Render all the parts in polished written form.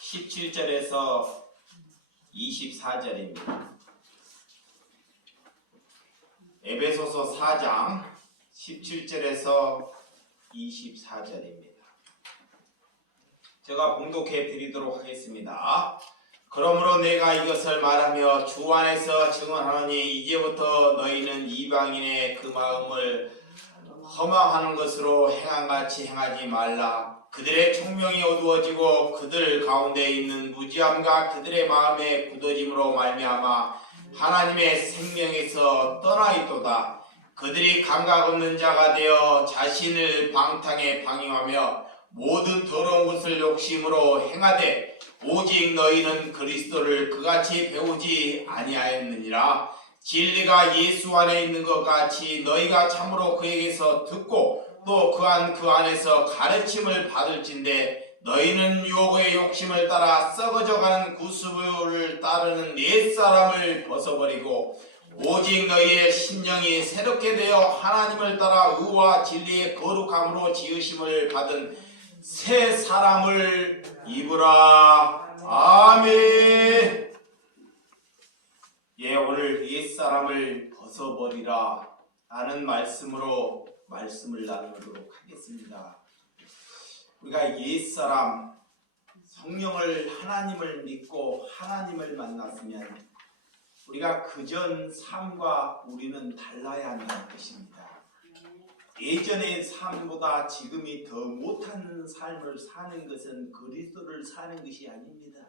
17절에서 24절입니다. 에베소서 4장 17절에서 24절입니다. 제가 봉독해 드리도록 하겠습니다. 그러므로 내가 이것을 말하며 주 안에서 증언하노니 이제부터 너희는 이방인의 그 마음을 허망하는 것으로 행함같이 행하지 말라. 그들의 총명이 어두워지고 그들 가운데 있는 무지함과 그들의 마음의 굳어짐으로 말미암아 하나님의 생명에서 떠나 있도다. 그들이 감각 없는 자가 되어 자신을 방탕에 방임하며 모든 더러운 것을 욕심으로 행하되 오직 너희는 그리스도를 그같이 배우지 아니하였느니라. 진리가 예수 안에 있는 것 같이 너희가 참으로 그에게서 듣고 또 그 안에서 가르침을 받을진대 너희는 유혹의 욕심을 따라 썩어져가는 구수부를 따르는 옛사람을 벗어버리고 오직 너희의 심령이 새롭게 되어 하나님을 따라 의와 진리의 거룩함으로 지으심을 받은 새 사람을 입으라. 아멘. 오늘 옛사람을 벗어버리라 라는 말씀으로 말씀을 나누도록 하겠습니다. 우리가 옛사람, 성령을 하나님을 믿고 하나님을 만났으면 우리가 그전 삶과 우리는 달라야 한다는 것입니다. 예전의 삶보다 지금이 더 못한 삶을 사는 것은 그리스도를 사는 것이 아닙니다.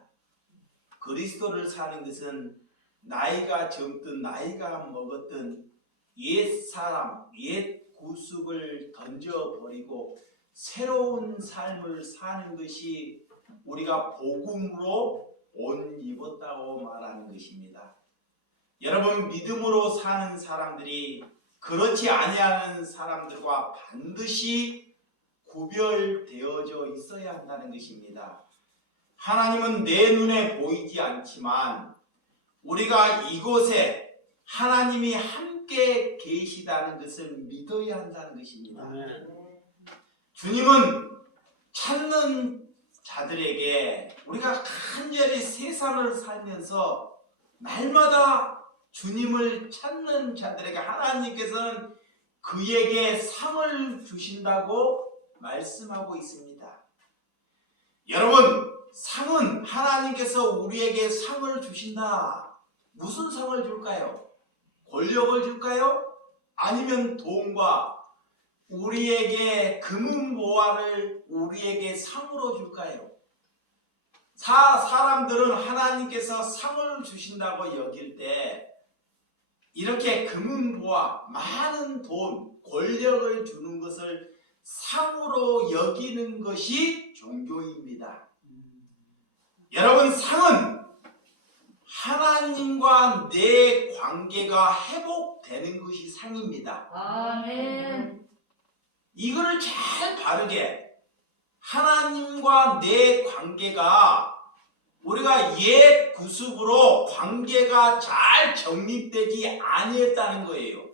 그리스도를 사는 것은 나이가 젊든 나이가 먹었든 옛사람, 옛 구습을 던져버리고 새로운 삶을 사는 것이 우리가 복음으로 옷 입었다고 말하는 것입니다. 여러분, 믿음으로 사는 사람들이 그렇지 아니하는 사람들과 반드시 구별되어져 있어야 한다는 것입니다. 하나님은 내 눈에 보이지 않지만 우리가 이곳에 하나님이 함께 계시다는 것을 믿어야 한다는 것입니다. 주님은 찾는 자들에게 우리가 간절히 세상을 살면서 날마다 주님을 찾는 자들에게 하나님께서는 그에게 상을 주신다고 말씀하고 있습니다. 여러분, 상은 하나님께서 우리에게 상을 주신다. 무슨 상을 줄까요? 권력을 줄까요? 아니면 돈과 우리에게 금은보화를 우리에게 상으로 줄까요? 사람들은 하나님께서 상을 주신다고 여길 때 이렇게 금은보화, 많은 돈, 권력을 주는 것을 상으로 여기는 것이 종교입니다. 여러분, 상은 하나님과 내 관계가 회복되는 것이 상입니다. 아멘. 이거를 잘 바르게 하나님과 내 관계가 우리가 옛 구습으로 관계가 잘 정립되지 아니했다는 거예요.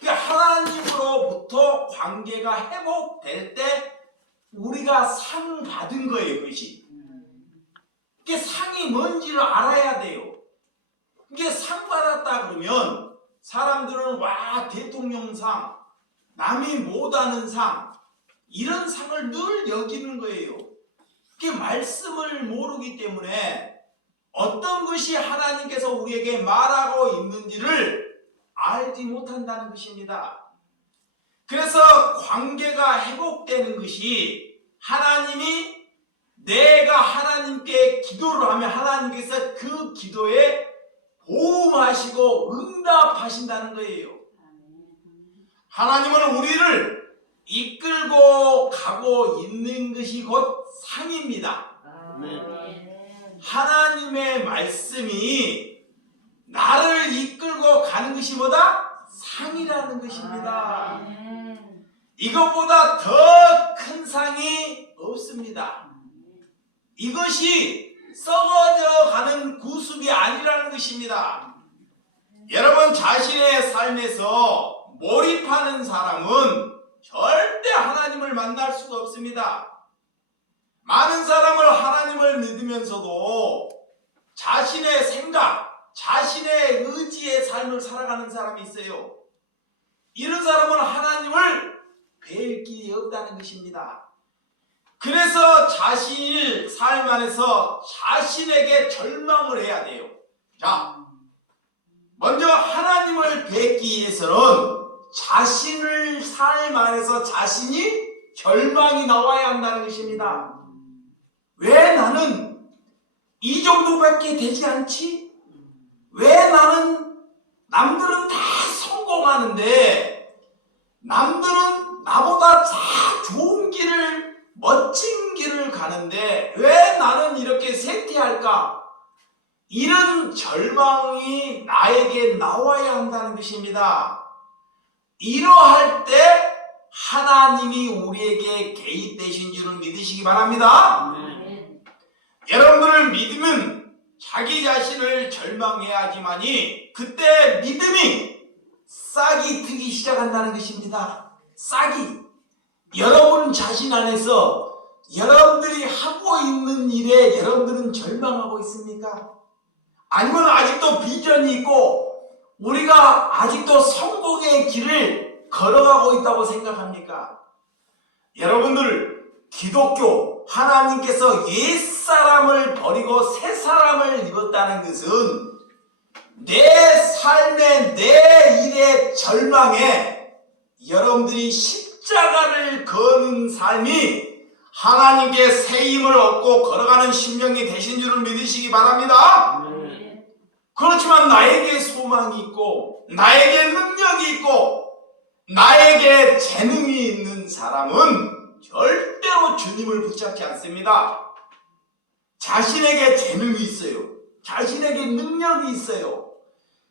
그러니까 하나님으로부터 관계가 회복될 때 우리가 상 받은 거예요. 그것이. 그러니까 상이 뭔지를 알아야 돼요. 그러니까 상 받았다 그러면 사람들은 와, 대통령상, 남이 못하는 상, 이런 상을 늘 여기는 거예요. 그게 말씀을 모르기 때문에 어떤 것이 하나님께서 우리에게 말하고 있는지를 알지 못한다는 것입니다. 그래서 관계가 회복되는 것이 하나님이 내가 하나님께 기도를 하면 하나님께서 그 기도에 보응하시고 응답하신다는 거예요. 하나님은 우리를 이끌고 가고 있는 것이 곧 상입니다. 하나님의 말씀이 나를 이끌고 가는 것이 뭐다? 상이라는 것입니다. 이것보다 더 큰 상이 없습니다. 이것이 썩어져 가는 구습이 아니라는 것입니다. 여러분, 자신의 삶에서 몰입하는 사람은 절대 하나님을 만날 수가 없습니다. 많은 사람을 하나님을 믿으면서도 자신의 생각, 자신의 의지의 삶을 살아가는 사람이 있어요. 이런 사람은 하나님을 뵐 길이 없다는 것입니다. 그래서 자신의 삶 안에서 자신에게 절망을 해야 돼요. 자, 먼저 하나님을 뵙기 위해서는 자신의 삶 안에서 자신이 절망이 나와야 한다는 것입니다. 왜 나는 이 정도밖에 되지 않지? 왜 나는 남들은 다 성공하는데 남들은 나보다 다 좋은 길을, 멋진 길을 가는데 왜 나는 이렇게 쇠퇴할까? 이런 절망이 나에게 나와야 한다는 것입니다. 이러할 때 하나님이 우리에게 개입되신 줄을 믿으시기 바랍니다. 여러분들을 믿으면 자기 자신을 절망해야 하지만이 그때 믿음이 싹이 트기 시작한다는 것입니다. 싹이. 여러분 자신 안에서 여러분들이 하고 있는 일에 여러분들은 절망하고 있습니까? 아니면 아직도 비전이 있고 우리가 아직도 성공의 길을 걸어가고 있다고 생각합니까? 여러분들 기독교 하나님께서 옛사람을 버리고 새사람을 입었다는 것은 내 삶에 내 일의 절망에 여러분들이 십자가를 거는 삶이 하나님께 새 힘을 얻고 걸어가는 심령이 되신 줄을 믿으시기 바랍니다. 그렇지만 나에게 소망이 있고 나에게 능력이 있고 나에게 재능이 있는 사람은 절대로 주님을 붙잡지 않습니다. 자신에게 재능이 있어요. 자신에게 능력이 있어요.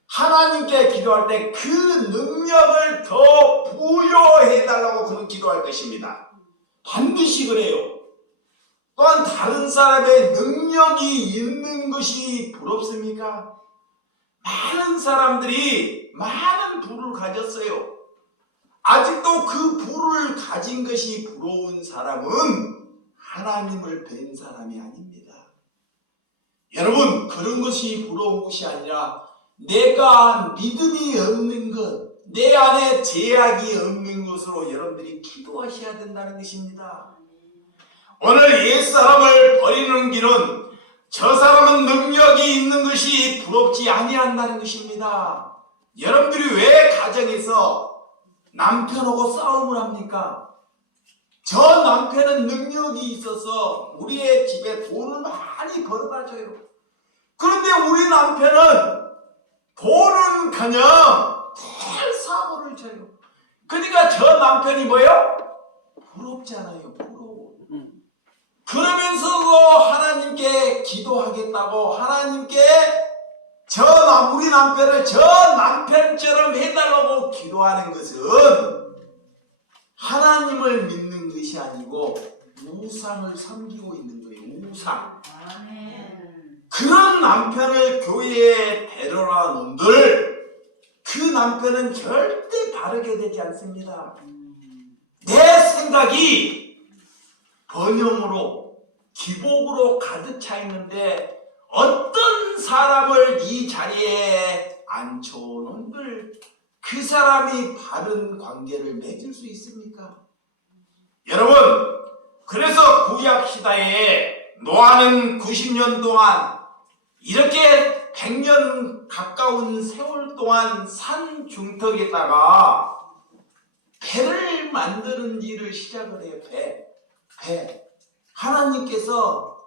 하나님께 기도할 때 그 능력을 더 부여해달라고 그는 기도할 것입니다. 반드시 그래요. 또한 다른 사람의 능력이 있는 것이 부럽습니까? 많은 사람들이 많은 부를 가졌어요. 아직도 그 부를 가진 것이 부러운 사람은 하나님을 뵌 사람이 아닙니다. 여러분, 그런 것이 부러운 것이 아니라 내가 믿음이 없는 것, 내 안에 제약이 없는 것으로 여러분들이 기도하셔야 된다는 것입니다. 오늘 옛사람을 버리는 길은 저 사람은 능력이 있는 것이 부럽지 아니한다는 것입니다. 여러분들이 왜 가정에서 남편하고 싸움을 합니까? 저 남편은 능력이 있어서 우리의 집에 돈을 많이 벌어다 줘요. 그런데 우리 남편은 돈은 그냥 별 사고를 쳐요. 그러니까 저 남편이 뭐예요? 부럽잖아요. 부러워. 그러면서도 하나님께 기도하겠다고 하나님께 우리 남편을 저 남편처럼 해달라고 기도하는 것은 하나님을 믿는 것이 아니고 우상을 섬기고 있는 거예요. 우상. 그런 남편을 교회에 데려라 놈들, 그 남편은 절대 바르게 되지 않습니다. 내 생각이 번영으로 기복으로 가득 차 있는데 어떤 사람을 이 자리에 앉혀놓은들 그 사람이 바른 관계를 맺을 수 있습니까? 여러분, 그래서 구약 시대에 노아는 90년 동안 이렇게 100년 가까운 세월 동안 산 중턱에다가 배를 만드는 일을 시작을 해요. 배. 하나님께서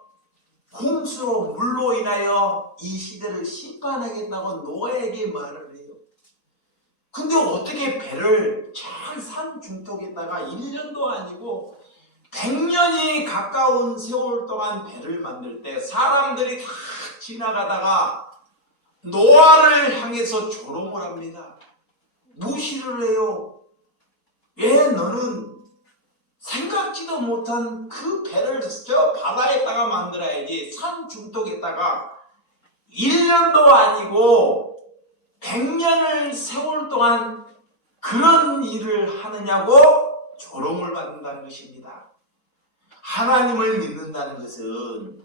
홍수로 물로 인하여 이 시대를 심판하겠다고 노아에게 말을 해요. 근데 어떻게 배를 잘 산 중턱에다가 1년도 아니고 100년이 가까운 세월 동안 배를 만들 때 사람들이 다 지나가다가 노아를 향해서 조롱을 합니다. 무시를 해요. 왜 너는 생각지도 못한 그 배를 저 바다에다가 만들어야지 산 중턱에다가 1년도 아니고 100년을 세월 동안 그런 일을 하느냐고 조롱을 받는다는 것입니다. 하나님을 믿는다는 것은,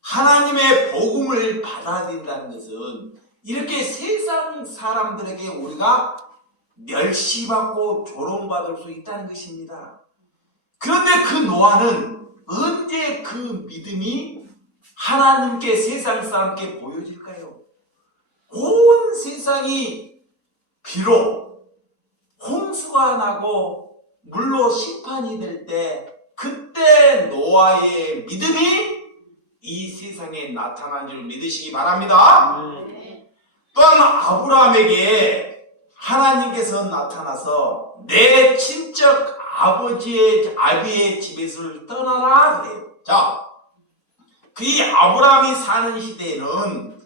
하나님의 복음을 받아들인다는 것은 이렇게 세상 사람들에게 우리가 멸시받고 조롱받을 수 있다는 것입니다. 그런데 그 노아는 언제 그 믿음이 하나님께, 세상 사람께 보여질까요? 온 세상이 비록 홍수가 나고 물로 시판이 될 때, 그때 노아의 믿음이 이 세상에 나타난 줄 믿으시기 바랍니다. 또한 아브라함에게 하나님께서 나타나서 내 친척 아비의 집에서 떠나라 그래요. 자, 그 아브라함이 사는 시대에는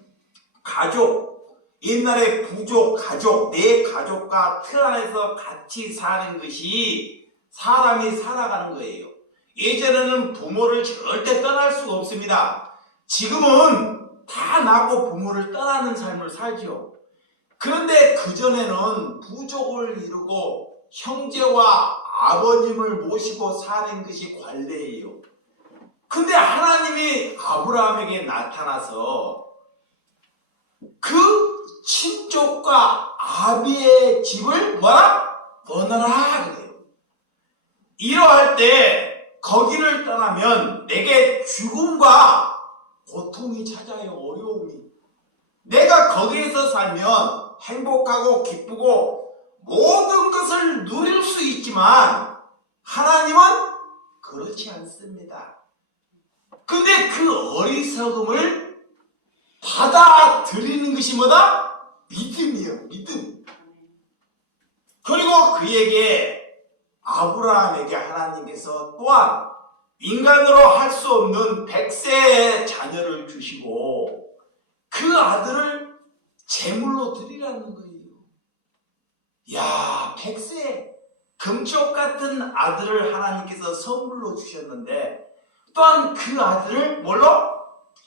가족, 옛날에 부족, 가족, 내 가족과 틀 안에서 같이 사는 것이 사람이 살아가는 거예요. 예전에는 부모를 절대 떠날 수가 없습니다. 지금은 다 낳고 부모를 떠나는 삶을 살죠. 그런데 그전에는 부족을 이루고 형제와 아버님을 모시고 사는 것이 관례예요. 근데 하나님이 아브라함에게 나타나서 그 친족과 아비의 집을 떠나라 그래요. 이러할 때 거기를 떠나면 내게 죽음과 고통이 찾아요. 어려움이. 내가 거기에서 살면 행복하고 기쁘고 모든 것을 누릴 수 있지만 하나님은 그렇지 않습니다. 근데 그 어리석음을 받아들이는 것이 뭐다? 믿음이에요. 믿음. 그리고 그에게, 아브라함에게 하나님께서 또한 인간으로 할 수 없는 100세의 자녀를 주시고 그 아들을 제물로 드리라는 거예요. 야, 100세 금쪽 같은 아들을 하나님께서 선물로 주셨는데 또한 그 아들을 뭘로?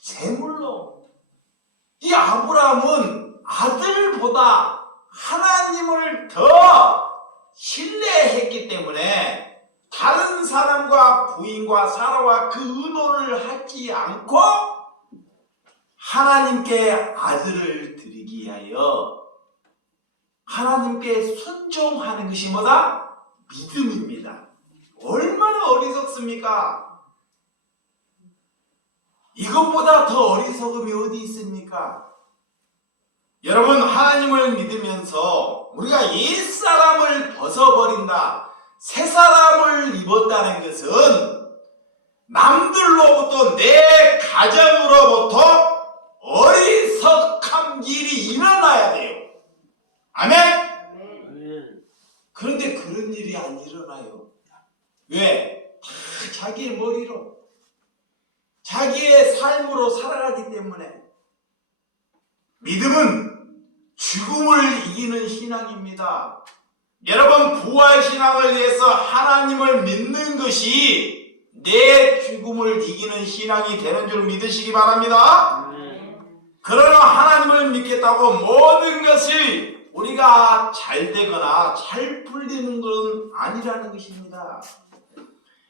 제물로. 이 아브라함은 아들보다 하나님을 더 신뢰했기 때문에 다른 사람과 부인과 사라와 그 의논을 하지 않고 하나님께 아들을 드리기 위하여 하나님께 순종하는 것이 뭐다? 믿음입니다. 얼마나 어리석습니까? 이것보다 더 어리석음이 어디 있습니까? 여러분, 하나님을 믿으면서 우리가 옛사람을 벗어버린다, 새사람을 입었다는 것은 남들로부터, 내 가정으로부터 어리석한 일이 일어나야 돼요. 아멘? 그런데 그런 일이 안 일어나요. 왜? 다 자기의 머리로, 자기의 삶으로 살아가기 때문에. 믿음은 죽음을 이기는 신앙입니다. 여러분, 부활신앙을 위해서 하나님을 믿는 것이 내 죽음을 이기는 신앙이 되는 줄 믿으시기 바랍니다. 그러나 하나님을 믿겠다고 모든 것이 우리가 잘 되거나 잘 풀리는 건 아니라는 것입니다.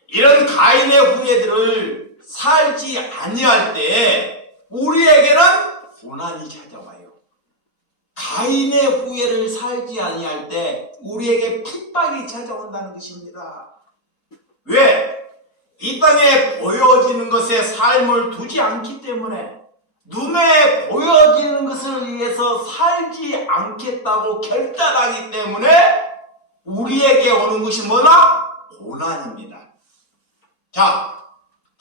이런 가인의 후예들을 살지 아니할 때 우리에게는 고난이 찾아와요. 가인의 후예를 살지 아니할 때 우리에게 핍박이 찾아온다는 것입니다. 왜? 이 땅에 보여지는 것에 삶을 두지 않기 때문에, 눈에 보여지는 것을 위해서 살지 않겠다고 결단하기 때문에 우리에게 오는 것이 뭐냐? 고난입니다. 자,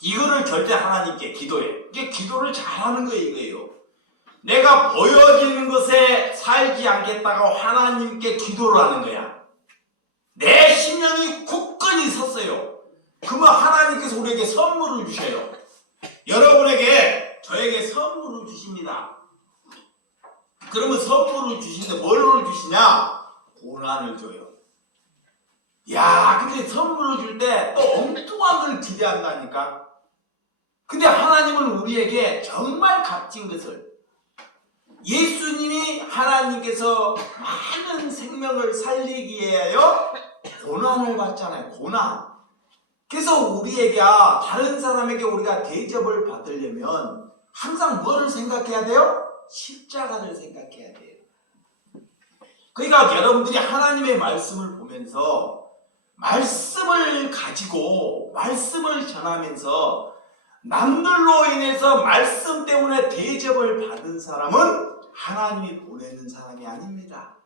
이거를 절대 하나님께 기도해. 이게 기도를 잘하는 거예요, 이거예요. 내가 보여지는 것에 살지 않겠다고 하나님께 기도를 하는 거야. 내 심령이 굳건히 섰어요. 그러면 하나님께서 우리에게 선물을 주셔요. 여러분에게, 저에게 선물을 주십니다. 그러면 선물을 주시는데 뭘 주시냐? 고난을 줘요. 야, 근데 선물을 줄 때 또 엉뚱한 걸 기대한다니까. 근데 하나님은 우리에게 정말 값진 것을, 예수님이 하나님께서 많은 생명을 살리기 위하여 고난을 받잖아요. 고난. 그래서 우리에게 다른 사람에게 우리가 대접을 받으려면 항상 뭐를 생각해야 돼요? 십자가를 생각해야 돼요. 그러니까 여러분들이 하나님의 말씀을 보면서 말씀을 가지고 말씀을 전하면서 남들로 인해서 말씀 때문에 대접을 받은 사람은 하나님이 보내는 사람이 아닙니다.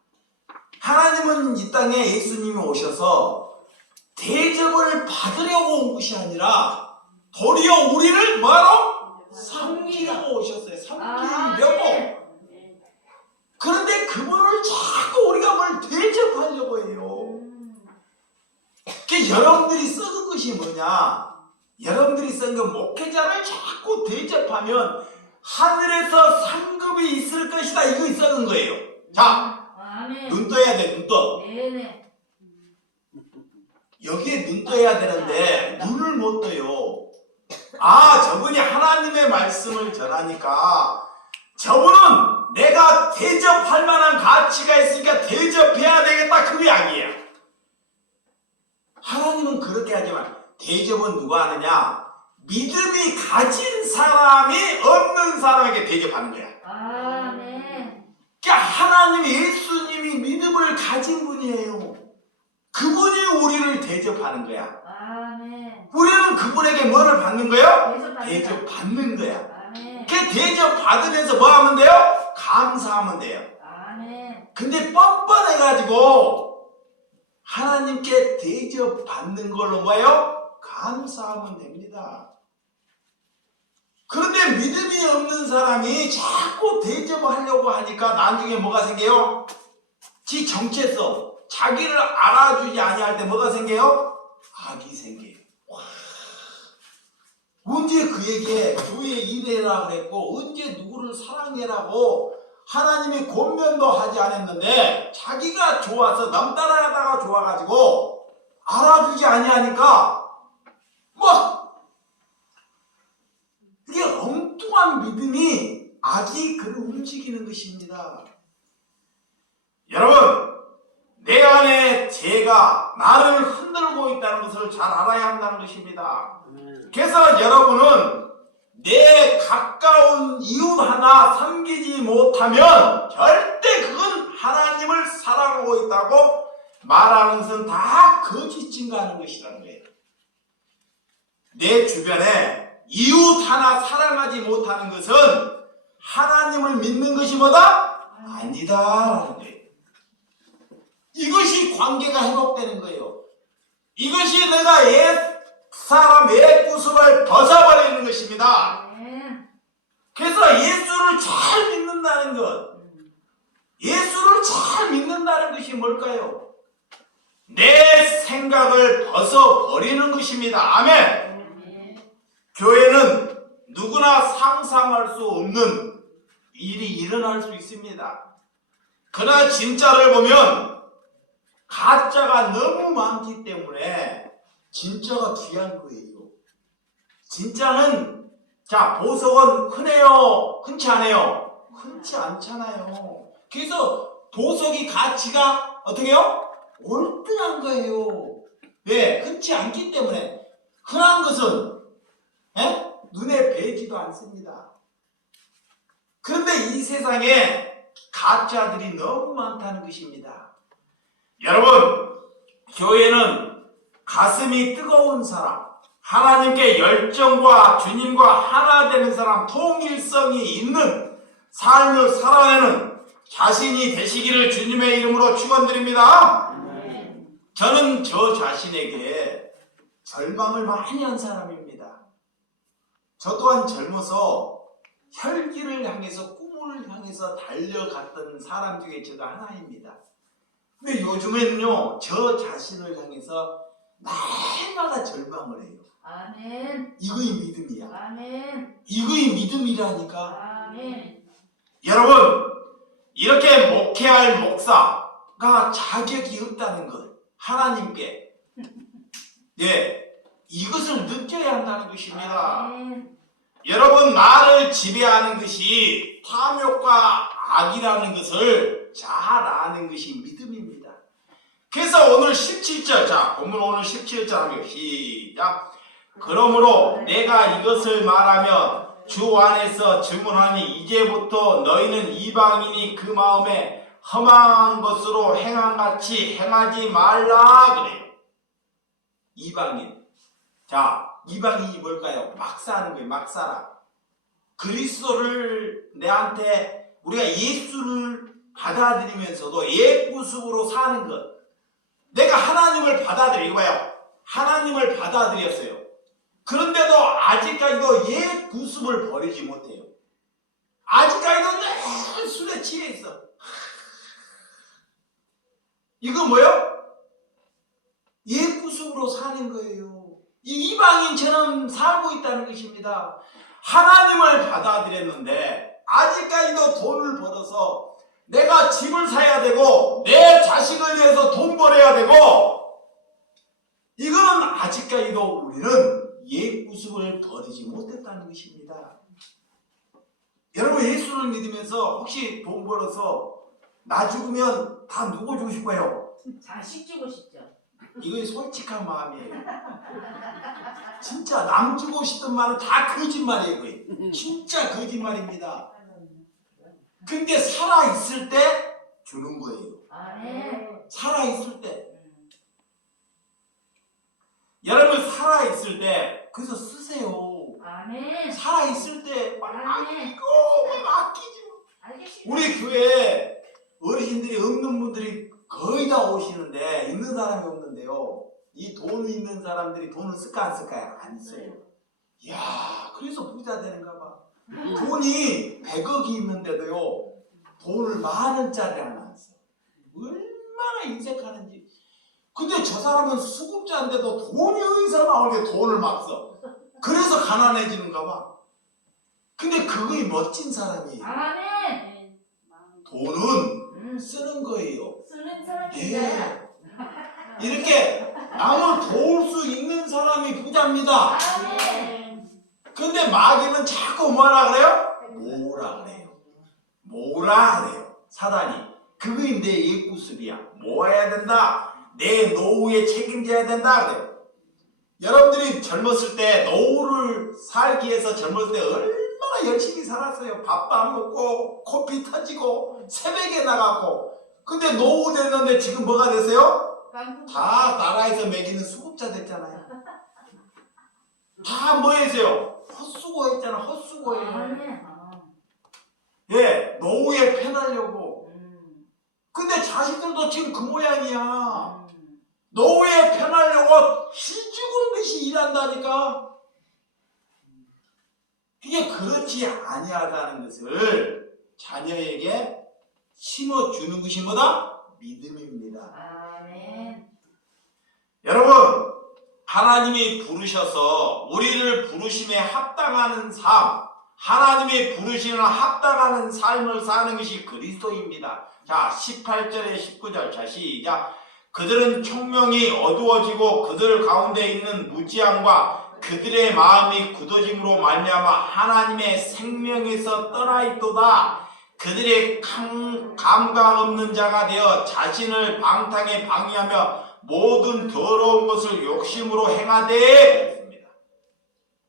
하나님은 이 땅에 예수님이 오셔서 대접을 받으려고 온 것이 아니라 도리어 우리를 뭐하러? 섬기려고 오셨어요. 섬기려고. 그런데 그분을 자꾸 우리가 뭘 대접하려고 해요. 여러분들이 쓰는 것이 뭐냐? 여러분들이 쓴 그 목회자를 자꾸 대접하면 하늘에서 상급이 있을 것이다. 이거 쓰는 거예요. 자, 눈 떠야 돼. 눈 떠. 네네. 여기에 눈 떠야 되는데 눈을 못 떠요. 저분이 하나님의 말씀을 전하니까 저분은 내가 대접할 만한 가치가 있으니까 대접해야 되겠다. 그게 아니에요. 하나님은 그렇게 하지만 대접은 누가 하느냐? 믿음이 가진 사람이 없는 사람에게 대접하는 거야. 아멘. 그러니까 하나님 예수님이 믿음을 가진 분이에요. 그분이 우리를 대접하는 거야. 아멘. 우리는 그분에게 뭐를 받는 거예요? 대접받는다. 대접받는 거야. 아멘. 그 대접받으면서 뭐 하면 돼요? 감사하면 돼요. 아멘. 근데 뻔뻔해가지고 하나님께 대접받는 걸로 뭐예요? 감사하면 됩니다. 그런데 믿음이 없는 사람이 자꾸 대접하려고 하니까 나중에 뭐가 생겨요? 지 정체성, 자기를 알아주지 아니할 때 뭐가 생겨요? 악이 생겨요. 언제 그에게 교회 일해라 그랬고 언제 누구를 사랑해라고 하나님이 권면도 하지 않았는데 자기가 좋아서 남 따라가다가 좋아가지고 알아주지 아니하니까 이게 엉뚱한 믿음이 악이 그를 움직이는 것입니다. 여러분, 내 안에 죄가 나를 흔들고 있다는 것을 잘 알아야 한다는 것입니다. 그래서 여러분은 내 가까운 이웃 하나 섬기지 못하면 절대 그건 하나님을 사랑하고 있다고 말하는 것은 다 거짓 증거하는 것이라는 거예요. 내 주변에 이웃 하나 사랑하지 못하는 것은 하나님을 믿는 것이 뭐다? 아니다라는 거예요. 이것이 관계가 회복되는 거예요. 이것이 내가 옛사람 옛구습을 벗어버리는 것입니다. 그래서 예수를 잘 믿는다는 것, 예수를 잘 믿는다는 것이 뭘까요? 내 생각을 벗어버리는 것입니다. 아멘. 교회는 누구나 상상할 수 없는 일이 일어날 수 있습니다. 그러나 진짜를 보면 가짜가 너무 많기 때문에 진짜가 귀한 거예요. 진짜는 보석은 흔해요? 흔치 않아요? 흔치 않잖아요. 그래서 보석이 가치가 어떻게 해요? 월등한 거예요. 왜? 흔치 않기 때문에. 흔한 것은 눈에 뵈지도 않습니다. 그런데 이 세상에 가짜들이 너무 많다는 것입니다. 여러분, 교회는 가슴이 뜨거운 사람, 하나님께 열정과 주님과 하나 되는 사람, 통일성이 있는 삶을 살아내는 자신이 되시기를 주님의 이름으로 축원드립니다. 저는 저 자신에게 절망을 많이 한 사람입니다. 저 또한 젊어서 혈기를 향해서 꿈을 향해서 달려갔던 사람 중에 제가 하나입니다. 근데 요즘에는요, 저 자신을 향해서 날마다 절망을 해요. 아멘. 이거의 믿음이야. 아멘. 이거의 믿음이라니까. 아멘. 여러분, 이렇게 목회할 목사가 자격이 없다는 것, 하나님께 이것을 느껴야 한다는 것입니다. 아멘. 여러분, 나를 지배하는 것이 탐욕과 악이라는 것을 잘 아는 것이 믿음입니다. 그래서 오늘 17절, 자, 본문 오늘 17절 하면 시작. 그러므로 내가 이것을 말하면 주 안에서 증언하니 이제부터 너희는 이방인이 그 마음에 험한 것으로 행함같이 행하지 말라 그래요. 이방인. 자, 이방인이 뭘까요? 막 사는 거예요. 막 살아. 그리스도를 내한테 우리가 예수를 받아들이면서도 옛 구습으로 사는 것. 내가 하나님을 받아들이고 봐요. 하나님을 받아들였어요. 그런데도 아직까지도 옛 구습을 버리지 못해요. 아직까지도 늘 술에 취해 있어. 이거 뭐요? 옛 구습으로 사는 거예요. 이 이방인처럼 살고 있다는 것입니다. 하나님을 받아들였는데 아직까지도 돈을 벌어서 내가 집을 사야 되고 내 자식을 위해서 돈 벌어야 되고 이거는 아직까지도 우리는 옛 구습을 버리지 못했다는 것입니다. 여러분 예수를 믿으면서 혹시 돈 벌어서 나 죽으면 다 누구 주고 싶어요? 자식 주고 싶죠. 이거 솔직한 마음이에요. 진짜 남 주고 싶던 말은 다 거짓말이에요. 거의. 진짜 거짓말입니다. 근데 살아있을 때 주는 거예요. 아멘. 살아있을 때. 여러분 살아있을 때 그래서 쓰세요. 아멘. 살아있을 때 막 아멘. 아끼고 막 아끼지. 알겠습니다. 우리 교회에 어르신들이 없는 분들이 거의 다 오시는데 있는 사람이 없는데요. 이 돈 있는 사람들이 돈을 쓸까 안 쓸까요? 안 써요. 이야, 그래서 부자 되는가 봐. 돈이 100억이 있는데도요. 돈을 10,000원짜리 하나 안 써. 얼마나 인색하는지. 근데 저 사람은 수급자인데도 돈이 어디서 나오게 돈을 막 써. 그래서 가난해지는가 봐. 근데 그거이 멋진 사람이에요. 아멘. 돈은 쓰는 거예요. 쓰는 사람인데. 예. 이렇게 남을 도울 수 있는 사람이 부자입니다. 아멘. 근데 마귀는 자꾸 뭐라 그래요? 모으라 그래요. 모으라 그래요. 사단이. 그게 내 옛구습이야. 모아야 된다. 내 노후에 책임져야 된다 그래요. 여러분들이 젊었을 때 노후를 살기 위해서 젊었을 때 얼마나 열심히 살았어요. 밥도 안 먹고 코피 터지고 새벽에 나가고. 근데 노후 됐는데 지금 뭐가 됐어요? 다 나라에서 먹이는 수급자 됐잖아요. 다 뭐 했어요? 헛수고했잖아. 헛수고예요. 아멘. 예, 노후에 편하려고. 근데 자식들도 지금 그 모양이야. 노후에 편하려고 시죽은 듯이 일한다니까. 이게 그렇지 아니하다는 것을 자녀에게 심어주는 것이 뭐다? 믿음입니다. 아멘. 여러분, 하나님이 부르셔서 우리를 부르심에 합당하는 삶, 하나님이 부르시는 합당하는 삶을 사는 것이 그리스도입니다. 자, 18절에 19절, 자, 시작. 그들은 총명이 어두워지고 그들 가운데 있는 무지함과 그들의 마음이 굳어짐으로 말미암아 하나님의 생명에서 떠나 있도다. 그들의 감각 없는 자가 되어 자신을 방탕에 방해하며 모든 더러운 것을 욕심으로 행하되 그랬습니다.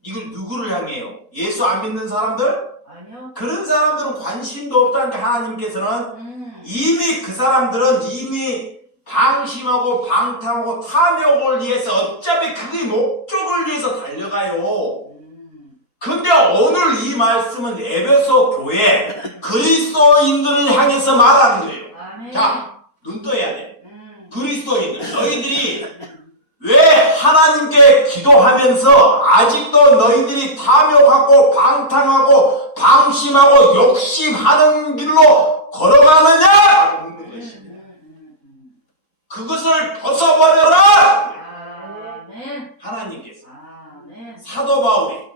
이걸 누구를 향해요? 예수 안 믿는 사람들? 아니요. 그런 사람들은 관심도 없다는 게 하나님께서는 이미 그 사람들은 이미 방심하고 방탕하고 탐욕을 위해서 어차피 그게 목적을 위해서 달려가요. 근데 오늘 이 말씀은 에베소 교회 그리스도인들을 향해서 말하는 거예요. 아멘. 자, 눈 떠야 돼. 그리스도인들, 너희들이 왜 하나님께 기도하면서 아직도 너희들이 탐욕하고 방탕하고 방심하고 욕심하는 길로 걸어가느냐? 그것을 벗어버려라! 아멘. 하나님께서. 아멘. 사도 바울이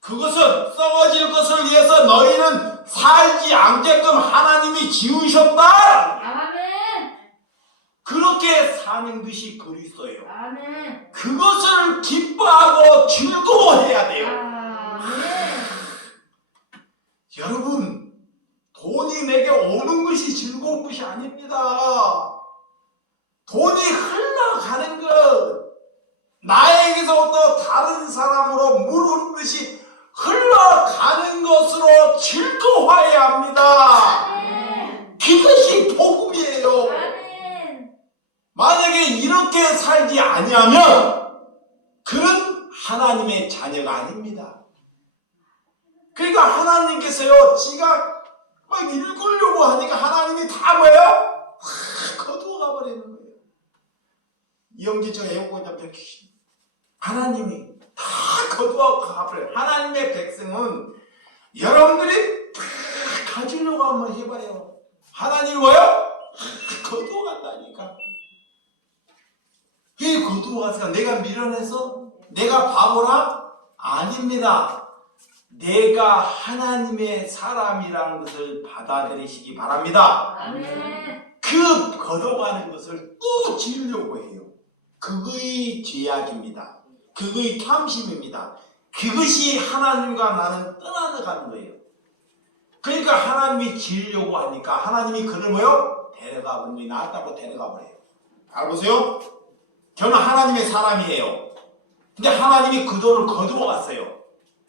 그것은 썩어질 것을 위해서 너희는 살지 않게끔 하나님이 지으셨다. 아멘. 그렇게 사는 것이 그리스도예요. 아멘. 그것을 기뻐하고 즐거워해야 돼요. 아멘. 여러분, 돈이 내게 오는 것이 즐거운 것이 아닙니다. 하나님의 자녀가 아닙니다. 그러니까 하나님께서요, 지가 막 읽으려고 하니까 하나님이 다 뭐예요? 확 거두어가 버리는 거예요. 영지처 애호고자 하나님이 다 거두어가 버려요. 하나님의 백성은 여러분들이 다 가지려고 한번 해봐요. 하나님이 뭐예요? 거두어간다니까. 왜 거두어가서 내가 밀어내서? 내가 바보라? 아닙니다. 내가 하나님의 사람이라는 것을 받아들이시기 바랍니다. 아멘. 그 거둬가는 것을 또 지으려고 해요. 그거의 죄악입니다. 그거의 탐심입니다. 그것이 하나님과 나는 떠나가는 거예요. 그러니까 하나님이 지으려고 하니까 하나님이 그를 뭐요? 데려가 버리니 나왔다고 데려가 버려요. 알아보세요. 저는 하나님의 사람이에요. 근데 하나님이 그 돈을 거두어 갔어요.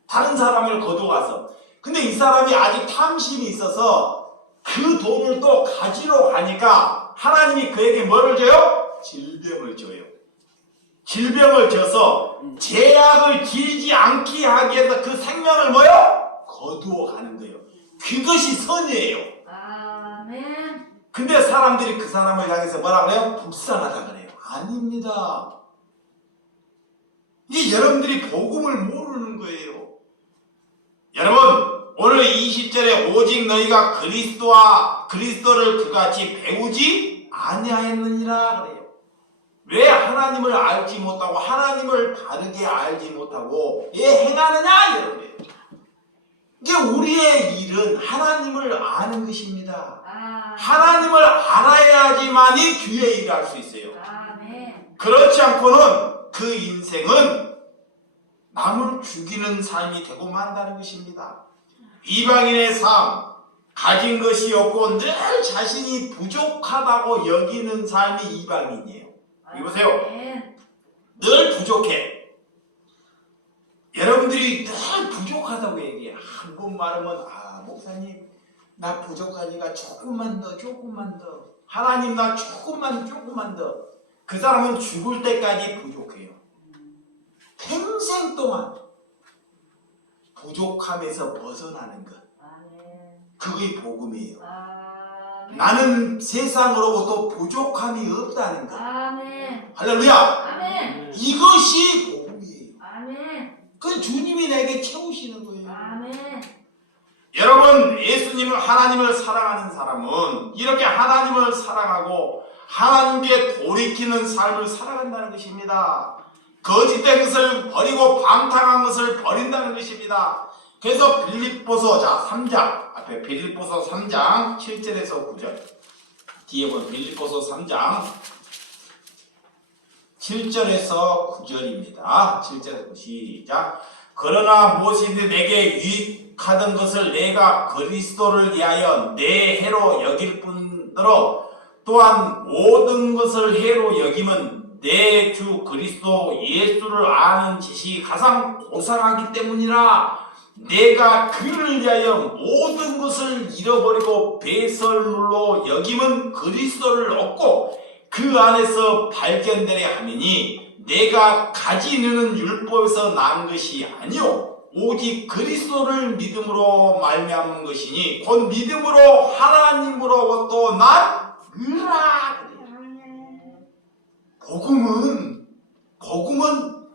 다른 사람을 거두어가서. 근데 이 사람이 아직 탐심이 있어서 그 돈을 또 가지러 가니까 하나님이 그에게 뭐를 줘요? 질병을 줘요. 질병을 줘서 죄악을 지지 않게 하기 위해서 그 생명을 뭐요? 거두어 가는 거예요. 그것이 선이에요. 아멘. 근데 사람들이 그 사람을 향해서 뭐라 그래요? 불쌍하다 그래요. 아닙니다. 이게 여러분들이 복음을 모르는 거예요. 여러분, 오늘 20절에 오직 너희가 그리스도를 그같이 배우지 아니하였느니라 그래요. 왜 하나님을 알지 못하고 하나님을 바르게 알지 못하고 왜 행하느냐 여러분. 이게 우리의 일은 하나님을 아는 것입니다. 하나님을 알아야지만이 주의 일을 할 수 있어요. 아멘. 그렇지 않고는 그 인생은 남을 죽이는 삶이 되고 만다는 것입니다. 이방인의 삶, 가진 것이 없고 늘 자신이 부족하다고 여기는 삶이 이방인이에요. 이보세요. 아멘. 늘 부족해. 여러분들이 늘 부족하다고 얘기해. 한 번 말하면 목사님 나 부족하니까 조금만 더. 하나님 나 조금만 더. 그 사람은 죽을 때까지 부족해요. 평생 동안 부족함에서 벗어나는 것. 그게 복음이에요. 나는 세상으로부터 부족함이 없다는 것. 할렐루야. 아멘. 이것이 복음이에요. 아멘. 그 주님이 내게 채우시는 거예요. 아멘. 여러분, 예수님을 하나님을 사랑하는 사람은 이렇게 하나님을 사랑하고 하나님께 돌이키는 삶을 살아간다는 것입니다. 거짓된 것을 버리고 방탕한 것을 버린다는 것입니다. 그래서 빌립보서 3장 앞에 빌립보서 3장 7절에서 9절 뒤에 보면 빌립보서 3장 7절에서 9절입니다. 7절에서 시작. 그러나 무엇이든지 내게 유익하던 것을 내가 그리스도를 위하여 내 해로 여길 뿐더러 또한 모든 것을 해로 여김은 내 주 그리스도 예수를 아는 지식이 가장 고상하기 때문이라. 내가 그를 위하여 모든 것을 잃어버리고 배설물로 여김은 그리스도를 얻고 그 안에서 발견되려 함이니 내가 가지는 율법에서 난 것이 아니요 오직 그리스도를 믿음으로 말미암은 것이니 곧 믿음으로 하나님으로부터 난 의라. 복음은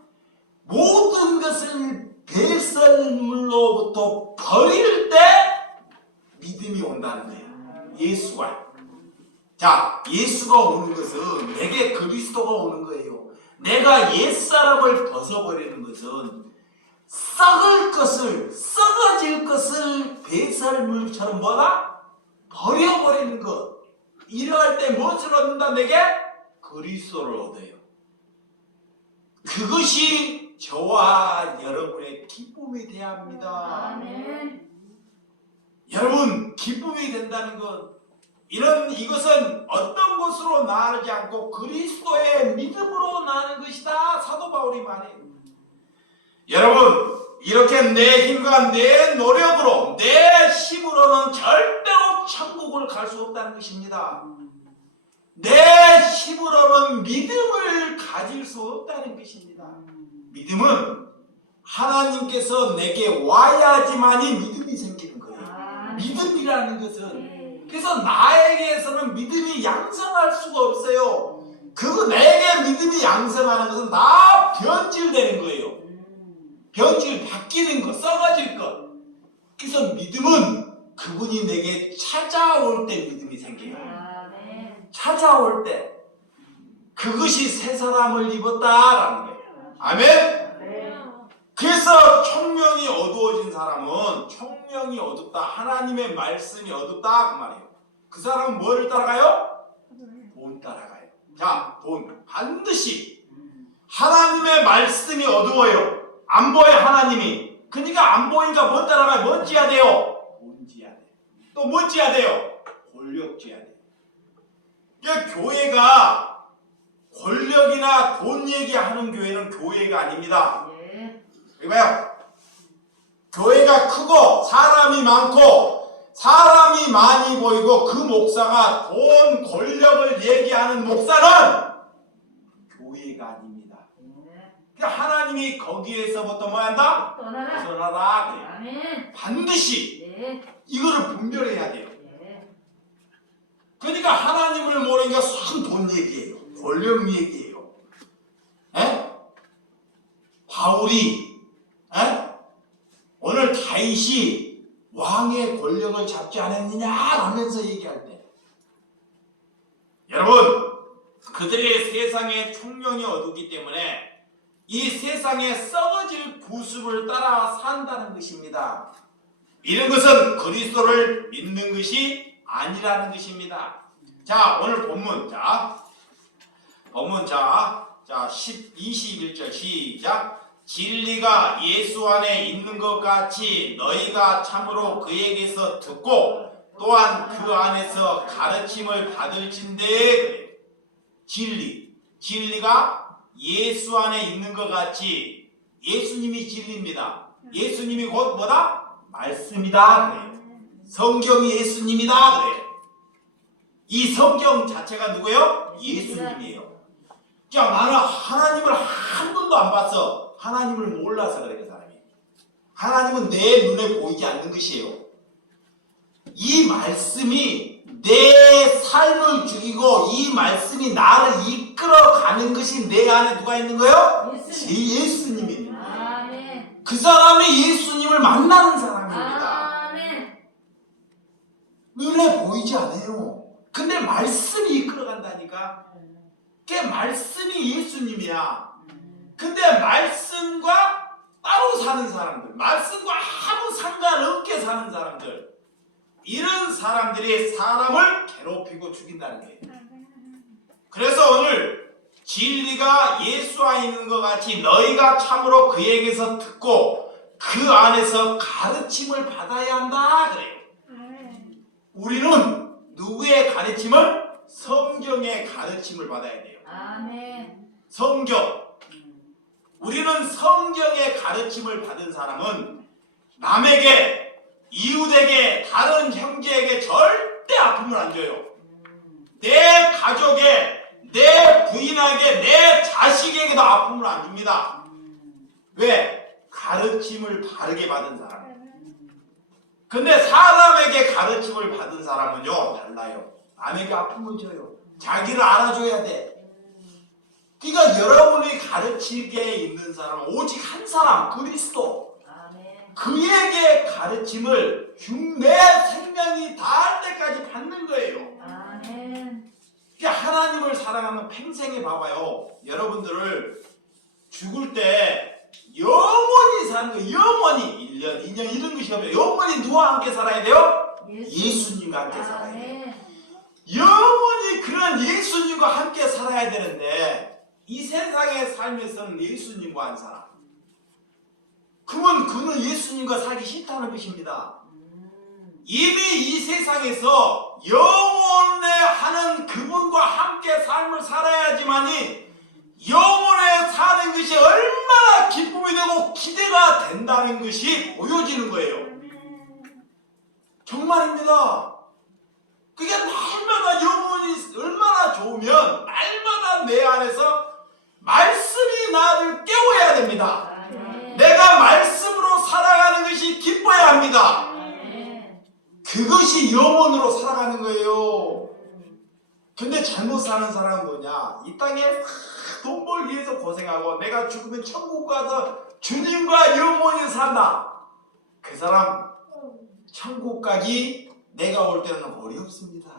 모든 것을 배설물로부터 버릴 때 믿음이 온다는 거예요. 예수가. 자, 예수가 오는 것은 내게 그리스도가 오는 거예요. 내가 옛사람을 벗어버리는 것은 썩어질 것을 배설물처럼 버려버리는 것. 이러할 때 무엇을 얻는다? 내게 그리스도를 얻어요. 그것이 저와 여러분의 기쁨이 되어야 합니다. 아멘. 여러분, 기쁨이 된다는 것, 이것은 어떤 것으로 나르지 않고 그리스도의 믿음으로 나는 것이다. 사도 바울이 말해요. 여러분, 이렇게 내 힘과 내 노력으로, 내 힘으로는 절대로 천국을 갈 수 없다는 것입니다. 내 힘으로는 믿음을 가질 수 없다는 것입니다. 믿음은 하나님께서 내게 와야지만이 믿음이 생기는 거예요. 아멘. 믿음이라는 것은 네. 그래서 나에게서는 믿음이 양성할 수가 없어요. 그 내게 믿음이 양성하는 것은 다 변질되는 거예요. 변질 바뀌는 것, 썩어질 것. 그래서 믿음은 그분이 내게 찾아올 때 믿음이 생겨요. 아멘. 찾아올 때 그것이 새 사람을 입었다라는 거예요. 아멘. 그래서 총명이 어두워진 사람은 총명이 어둡다, 하나님의 말씀이 어둡다 그 말이에요. 그 사람은 뭐를 따라가요? 돈 따라가요. 자, 돈 반드시 하나님의 말씀이 어두워요. 안 보여 하나님이. 그러니까 안 보이니까 뭐 따라가요? 뭐 지어야 돼요? 돈 지어야 돼요. 또 뭐 지어야 돼요? 권력 지어야 돼요. 그러니까 교회가 권력이나 돈 얘기하는 교회는 교회가 아닙니다. 이봐요. 교회가 크고 사람이 많고 사람이 많이 보이고 그 목사가 돈, 권력을 얘기하는 목사는 교회가 아닙니다. 그러니까 하나님이 거기에서부터 뭐 한다? 떠나라. 벗어나라. 그래요. 아멘. 반드시 네. 이거를 분별해야 돼요. 네. 그러니까 하나님을 모르니까 선 돈 얘기예요. 권력 얘기예요. 에? 바울이 오늘 다윗이 왕의 권력을 잡지 않았느냐 하면서 얘기할 때 여러분 그들의 세상에 총명이 어둡기 때문에 이 세상에 썩어질 구습을 따라 산다는 것입니다. 이런 것은 그리스도를 믿는 것이 아니라는 것입니다. 자, 오늘 본문 자 21절 시작. 진리가 예수 안에 있는 것 같이 너희가 참으로 그에게서 듣고 또한 그 안에서 가르침을 받을진대. 진리가 예수 안에 있는 것 같이 예수님이 진리입니다. 예수님이 곧 뭐다? 말씀이다 그래요. 성경이 예수님이다 그래요. 이 성경 자체가 누구예요? 예수님이에요. 야, 나는 하나님을 한 번도 안 봤어. 하나님을 몰라서 그래, 그 사람이. 하나님은 내 눈에 보이지 않는 것이에요. 이 말씀이 내 삶을 죽이고 이 말씀이 나를 이끌어가는 것이 내 안에 누가 있는 거예요? 예수님이 있는 거예요. 아멘. 그 사람이 예수님을 만나는 사람입니다. 아멘. 눈에 보이지 않아요. 근데 말씀이 이끌어간다니까. 그게 말씀이 예수님이야. 근데 말씀과 따로 사는 사람들, 말씀과 아무 상관없게 사는 사람들, 이런 사람들이 사람을 괴롭히고 죽인다는 거예요. 그래서 오늘 진리가 예수 안에 있는 것 같이 너희가 참으로 그에게서 듣고 그 안에서 가르침을 받아야 한다 그래요. 우리는 누구의 가르침을? 성경의 가르침을 받아야 돼요. 아멘. 성경. 우리는 성경의 가르침을 받은 사람은 남에게, 이웃에게, 다른 형제에게 절대 아픔을 안 줘요. 내 가족에, 내 부인에게, 내 자식에게도 아픔을 안 줍니다. 왜? 가르침을 바르게 받은 사람. 근데 사람에게 가르침을 받은 사람은요 달라요. 남에게 아픔을 줘요. 자기를 알아줘야 돼. 그러니까 여러분이 가르치게 있는 사람은 오직 한 사람, 그리스도. 아멘. 그에게 가르침을 내 생명이 닿을 때까지 받는 거예요. 아멘. 그러니까 하나님을 사랑하는 평생에 봐봐요. 여러분들을 죽을 때 영원히 사는 거, 영원히 1년, 2년 이런 것이 없어요. 영원히 누구와 함께 살아야 돼요? 예수님과 함께 살아야 돼요. 영원히 그런 예수님과 함께 살아야 되는데 이 세상에 살면서는 예수님과 안 살아. 그러면 그는 예수님과 살기 싫다는 것입니다. 이미 이 세상에서 영원에 하는 그분과 함께 삶을 살아야지만이 영원에 사는 것이 얼마나 기쁨이 되고 기대가 된다는 것이 보여지는 거예요. 정말입니다. 그게 날마다 영혼이 얼마나 좋으면 날마다 내 안에서 말씀이 나를 깨워야 됩니다. 내가 말씀 합니다. 아멘. 그것이 영원으로 살아가는 거예요. 근데 잘못 사는 사람은 뭐냐? 이 땅에 돈 벌기 위해서 고생하고 내가 죽으면 천국 가서 주님과 영원히 산다. 그 사람 천국 가기 내가 올 때는 어렵습니다.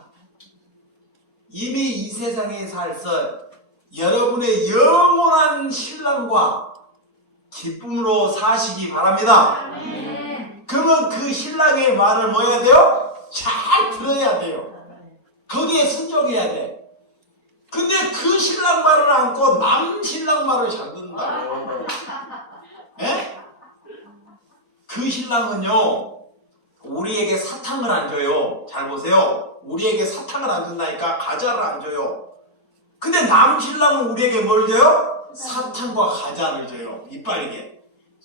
이미 이 세상에 살서 여러분의 영원한 신랑과 기쁨으로 사시기 바랍니다. 아멘. 그러면 그 신랑의 말을 뭐 해야 돼요? 잘 들어야 돼요. 거기에 순종해야 돼. 근데 그 신랑 말을 안고 남 신랑 말을 잘 듣는다고. 예? 그 신랑은요 우리에게 사탕을 안 줘요. 잘 보세요. 우리에게 사탕을 안 준다니까 과자를 안 줘요. 근데 남 신랑은 우리에게 뭘 줘요? 사탕과 과자를 줘요. 이빨이게.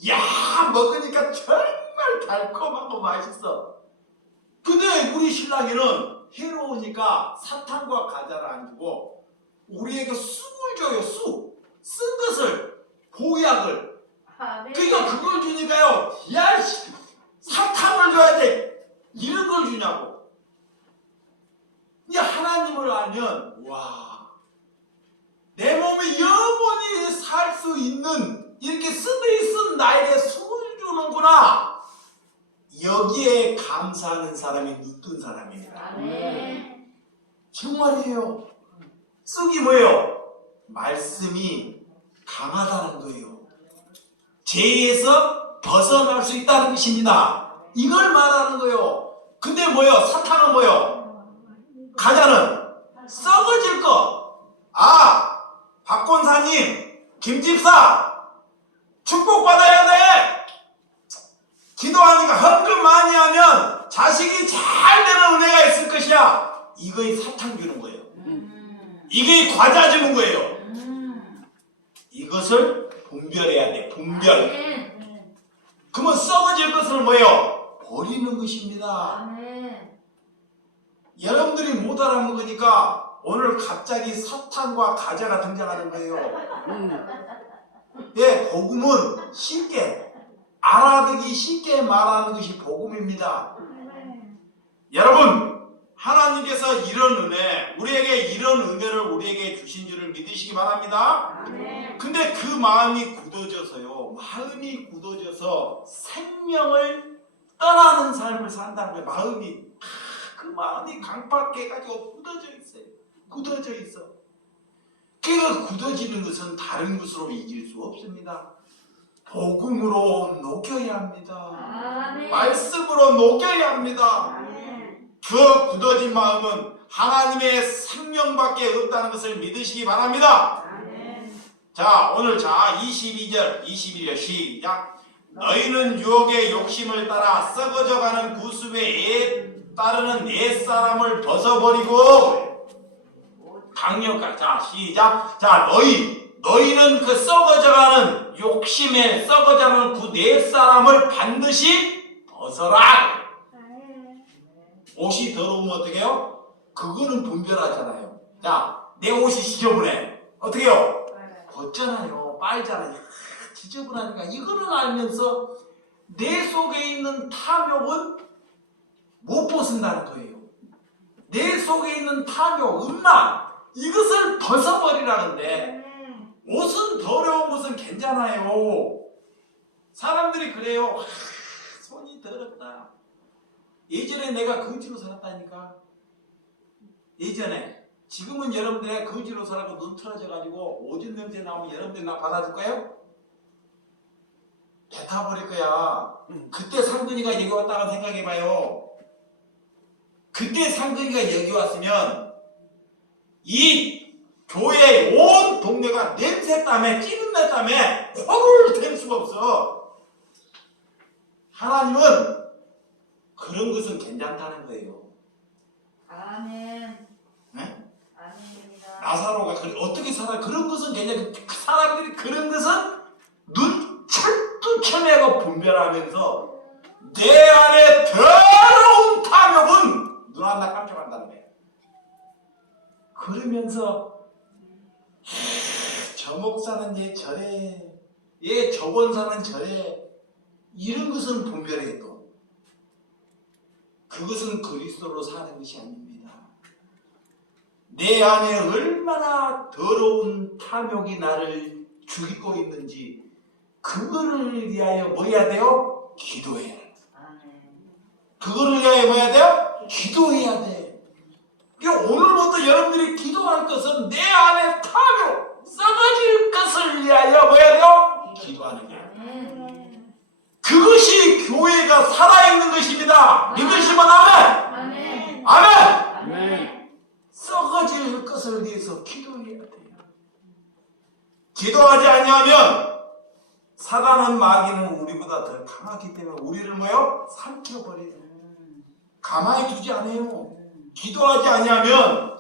야, 먹으니까 정말 달콤하고 맛있어. 근데 우리 신랑이는 해로우니까 사탕과 과자를 안 주고 우리에게 쑥을 줘요. 쑥. 쓴 것을, 보약을. 아멘. 그러니까 그걸 주니까요. 야, 사탕을 줘야 돼. 이런 걸 주냐고. 이 하나님을 알면 와, 내 몸에 영원히 살 수 있는 이렇게 쓰듯쓴 나에게 쑥을 주는구나. 여기에 감사하는 사람이 눈뜬 사람입니다. 아멘. 정말이에요. 쑥이 뭐예요? 말씀이 강하다는 거예요. 죄에서 벗어날 수 있다는 것입니다. 이걸 말하는 거예요. 근데 뭐예요? 사탕은 뭐예요? 과자는 썩어질 거. 아, 박권사님, 김집사, 축복받아야 돼. 기도하니까 헌금 많이 하면 자식이 잘 되는 은혜가 있을 것이야. 이거에 사탕 주는 거예요. 이게 과자 주는 거예요. 이것을 분별해야 돼. 분별. 아멘. 그러면 썩어질 것은 뭐예요? 버리는 것입니다. 아멘. 여러분들이 못 알아먹으니까 오늘 갑자기 사탕과 과자가 등장하는 거예요. 예, 복음은 쉽게 알아듣기 쉽게 말하는 것이 복음입니다. 여러분, 하나님께서 이런 은혜, 우리에게 이런 은혜를 우리에게 주신 줄을 믿으시기 바랍니다. 아멘. 근데 그 마음이 굳어져서요. 마음이 굳어져서 생명을 떠나는 삶을 산다는 거예요. 마음이 그 마음이 강팍해가지고 굳어져 있어요. 굳어져 있어. 그 굳어지는 것은 다른 것으로 이길 수 없습니다. 복음으로 녹여야 합니다. 아멘. 말씀으로 녹여야 합니다. 아멘. 그 굳어진 마음은 하나님의 생명밖에 없다는 것을 믿으시기 바랍니다. 아멘. 자, 오늘 22절, 21절 시작. 너희는 유혹의 욕심을 따라 썩어져가는 구습에 따르는 옛사람을 벗어버리고 강력하게. 자, 시작. 자, 너희는 그 썩어져가는 욕심에 썩어져가는 그 옛사람을 반드시 벗어라. 옷이 더러우면 어떻게 해요? 그거는 분별하잖아요. 자, 내 옷이 지저분해. 어떻게 해요? 벗잖아요. 빨잖아요. 지저분하니까 이거는 알면서 내 속에 있는 탐욕은 못 벗는다는 거예요. 내 속에 있는 탐욕, 음란, 이것을 벗어버리라는데 옷은 더러운 것은 괜찮아요. 사람들이 그래요. 손이 더럽다. 예전에 내가 거지로 살았다니까. 예전에. 지금은 여러분들의 거지로 살아고 눈 틀어져가지고 오줌 냄새 나오면 여러분들 나 받아줄까요? 뱉어버릴 거야. 그때 상근이가 여기 왔다가 생각해봐요. 그때 상근이가 여기 왔으면 이 교회 온 동네가 냄새 때문에 찌른내 때문에 코를 댈 수가 없어. 하나님은 그런 것은 괜찮다는 거예요. 아멘. 네? 아멘입니다. 나사로가 어떻게 살아? 그런 것은 괜찮아. 사람들이 그런 것은 눈 철두철미하고 분별하면서 내 안에 더러운 탐욕은 눈 하나 깜짝한다는 거예요. 그러면서 저 목사는 얘 저래, 얘 저번사는 저래, 이런 것은 분별해 또. 그것은 그리스도로 사는 것이 아닙니다. 내 안에 얼마나 더러운 탐욕이 나를 죽이고 있는지 그거를 위하여 뭐 해야 돼요? 기도해야 돼요. 그거를 위하여 뭐 해야 돼요? 기도해야 돼. 오늘부터 여러분들이 기도할 것은 내 안에 탐욕, 썩어질 것을 위하여 뭐 해야 돼요? 기도하는 거예요. 그것이 교회가 살아있는 것입니다. 믿으시면 아멘! 아멘! 썩어질 것을 위해서 기도해야 돼요. 기도하지 아니하면 사단은 마귀는 우리보다 더 강하기 때문에 우리를 뭐요? 삼켜버려요. 가만히 두지 않아요. 기도하지 아니하면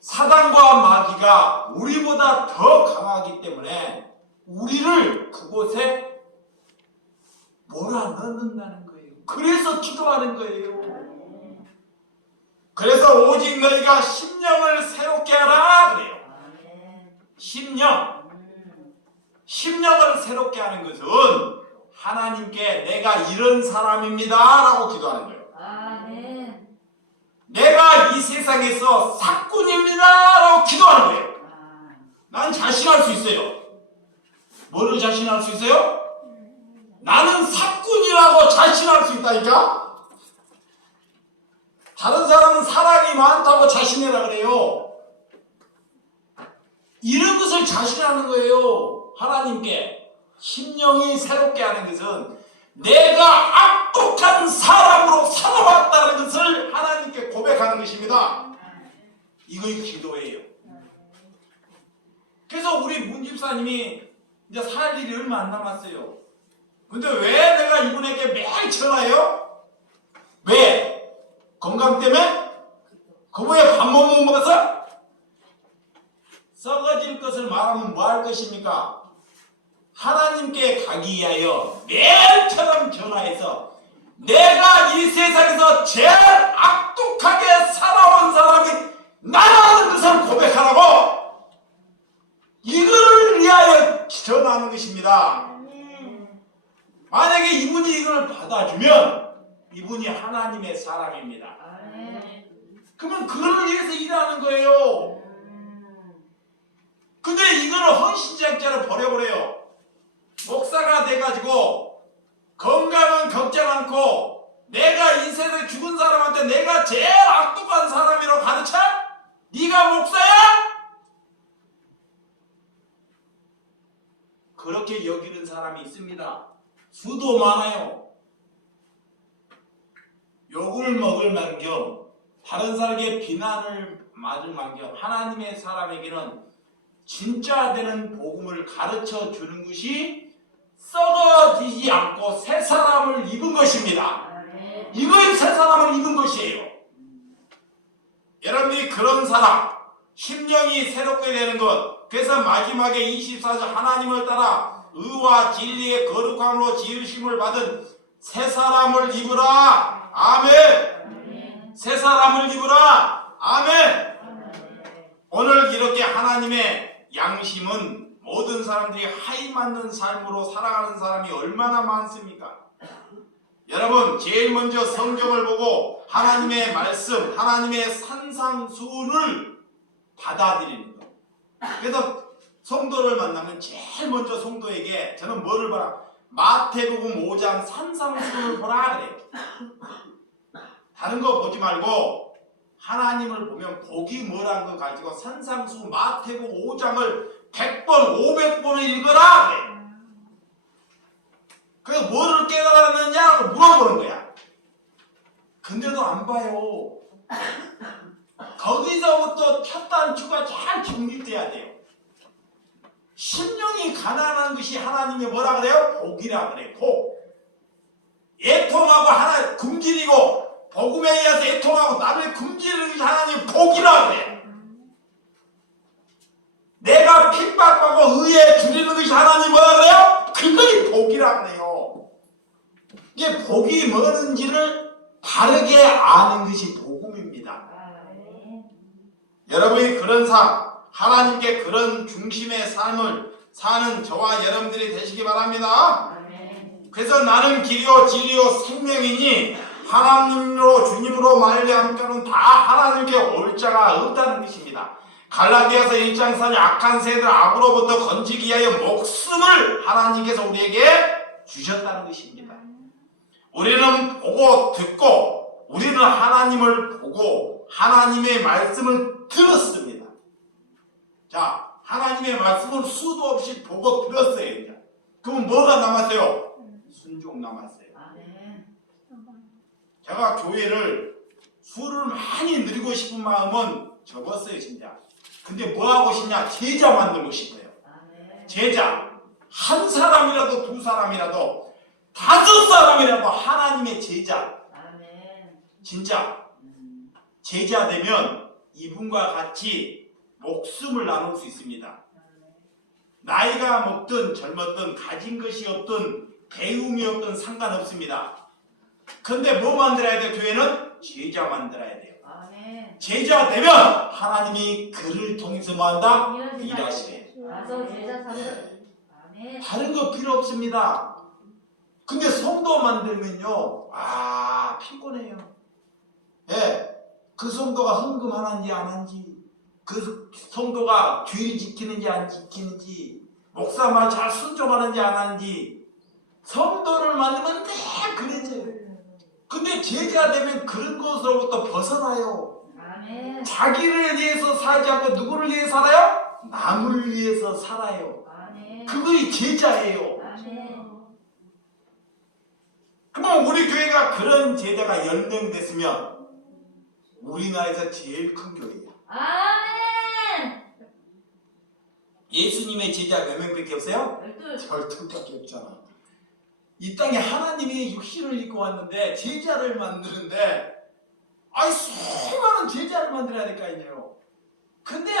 사단과 마귀가 우리보다 더 강하기 때문에 우리를 그곳에 몰아넣는다는 거예요. 그래서 기도하는 거예요. 그래서 오직 너희가 심령을 새롭게 하라 그래요. 심령을 새롭게 하는 것은 하나님께 내가 이런 사람입니다 라고 기도하는 거예요. 내가 이 세상에서 사꾼입니다 라고 기도하는 거예요. 난 자신할 수 있어요. 뭐를 자신할 수 있어요? 나는 사꾼이라고 자신할 수 있다니까? 다른 사람은 사랑이 많다고 자신해라 그래요. 이런 것을 자신하는 거예요. 하나님께 심령이 새롭게 하는 것은 내가 악독한 사람으로 살아왔다는 것을 하나님께 고백하는 것입니다. 이것이 기도예요. 그래서 우리 문 집사님이 이제 살 일이 얼마 안 남았어요. 근데 왜 내가 이분에게 매일 전화해요? 왜? 건강 때문에? 그분의 밥 못 먹어서? 썩어질 것을 말하면 뭐 할 것입니까? 하나님께 가기 위하여 매일처럼 전화해서 내가 이 세상에서 제일 악독하게 살아온 사람이 나라는 것을 고백하라고 이거를 위하여 전하는 것입니다. 만약에 이분이 이걸 받아주면 이분이 하나님의 사람입니다. 그러면 그걸 위해서 일하는 거예요. 근데 이거는 헌신자로 버려버려요. 목사가 돼가지고 건강은 걱정 않고 내가 이 세상에 죽은 사람한테 내가 제일 악독한 사람이라고 가르쳐? 네가 목사야? 그렇게 여기는 사람이 있습니다. 수도 많아요. 욕을 먹을 만경 다른 사람에게 비난을 맞을 만경 하나님의 사람에게는 진짜 되는 복음을 가르쳐 주는 것이 썩어지지 않고 새 사람을 입은 것입니다. 이거의 새 사람을 입은 것이에요. 여러분들이 그런 사람 심령이 새롭게 되는 것 그래서 마지막에 24절 하나님을 따라 의와 진리의 거룩함으로 지으심을 받은 새 사람을 입으라. 아멘. 새 사람을 입으라. 아멘. 오늘 이렇게 하나님의 양심은 모든 사람들이 하이 맞는 삶으로 살아가는 사람이 얼마나 많습니까? 여러분 제일 먼저 성경을 보고 하나님의 말씀, 하나님의 산상수훈을 받아들이는 것. 그래서 성도를 만나면 제일 먼저 성도에게 저는 뭐를 보라? 마태복음 5장 산상수훈을 보라 그래요. 다른 거 보지 말고 하나님을 보면 복이 뭐라는 거 가지고 산상수훈 마태복음 5장을 100번, 500번을 읽어라 그래. 그래서 뭐를 깨달았느냐고 물어보는 거야. 근데도 안 봐요. 거기서부터 첫 단추가 잘 정립돼야 돼요. 심령이 가난한 것이 하나님이 뭐라 그래요? 복이라 그래요. 복. 애통하고 하나 굶주리고 복음에 의해서 애통하고 남을 굶주리는 것이 하나님 복이라 그래요. 내가 핍박받고 의에 줄이는 것이 하나님 뭐라 그래요? 그것이 복이라 그래요. 이게 복이 뭐는지를 바르게 아는 것이 복음입니다. 여러분이 그런 삶, 하나님께 그런 중심의 삶을 사는 저와 여러분들이 되시기 바랍니다. 그래서 나는 길이요 진리요 생명이니 하나님으로 주님으로 말미암고는 다 하나님께 올 자가 없다는 것입니다. 갈라디아서 1장 4절 악한 새들 악으로부터 건지기 위하여 목숨을 하나님께서 우리에게 주셨다는 것입니다. 우리는 보고 듣고 우리는 하나님을 보고 하나님의 말씀을 들었습니다. 자, 하나님의 말씀을 수도 없이 보고 들었어요. 그럼 뭐가 남았어요? 순종 남았어요. 제가 교회를 수를 많이 누리고 싶은 마음은 접었어요, 진짜. 근데 뭐 하고 싶냐? 제자 만들고 싶어요. 제자. 한 사람이라도 두 사람이라도 다섯 사람이라도 하나님의 제자. 진짜 제자 되면 이분과 같이 목숨을 나눌 수 있습니다. 나이가 먹든 젊었든 가진 것이 없든 배움이 없든 상관없습니다. 근데 뭐 만들어야 돼요? 교회는 제자 만들어야 돼요. 제자 되면 하나님이 그를 통해서 뭐 한다? 일하시네. 다른 거 필요 없습니다. 근데 성도 만들면요, 피곤해요. 예, 그 성도가 헌금하는지 안 하는지, 그 성도가 주일 지키는지 안 지키는지, 목사 말 잘 순종하는지 안 하는지, 성도를 만들면 늘 그래져요. 근데 제자 되면 그런 것으로부터 벗어나요. 자기를 위해서 살지 않고 누구를 위해 살아요? 남을 위해서 살아요. 그것이 제자예요. 그럼 우리 교회가 그런 제자가 10명 됐으면 우리나라에서 제일 큰 교회예요. 예수님의 제자 몇 명밖에 없어요? 12밖에 없잖아. 이 땅에 하나님이 육신을 입고 왔는데 제자를 만드는데 수많은 제자를 만들어야 될 거 아니에요. 근데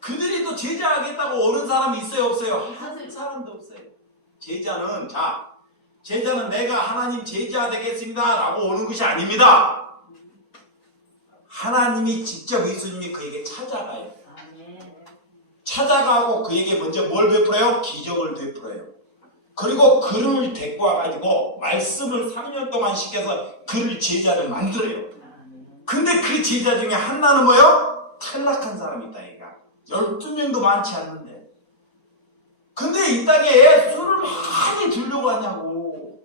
그들이 또 제자 하겠다고 오는 사람이 있어요, 없어요? 한 사람도 없어요. 제자는 제자는 내가 하나님 제자 되겠습니다 라고 오는 것이 아닙니다. 하나님이 직접 예수님이 그에게 찾아가요. 찾아가고 그에게 먼저 뭘 베풀어요? 기적을 베풀어요. 그리고 그를 데리고 와가지고 말씀을 3년 동안 시켜서 그를 제자를 만들어요. 근데 그 제자 중에 하나는 뭐예요? 탈락한 사람이 있다. 얘가 12명도 많지 않는데. 근데 이 땅에 술을 많이 들려고 하냐고.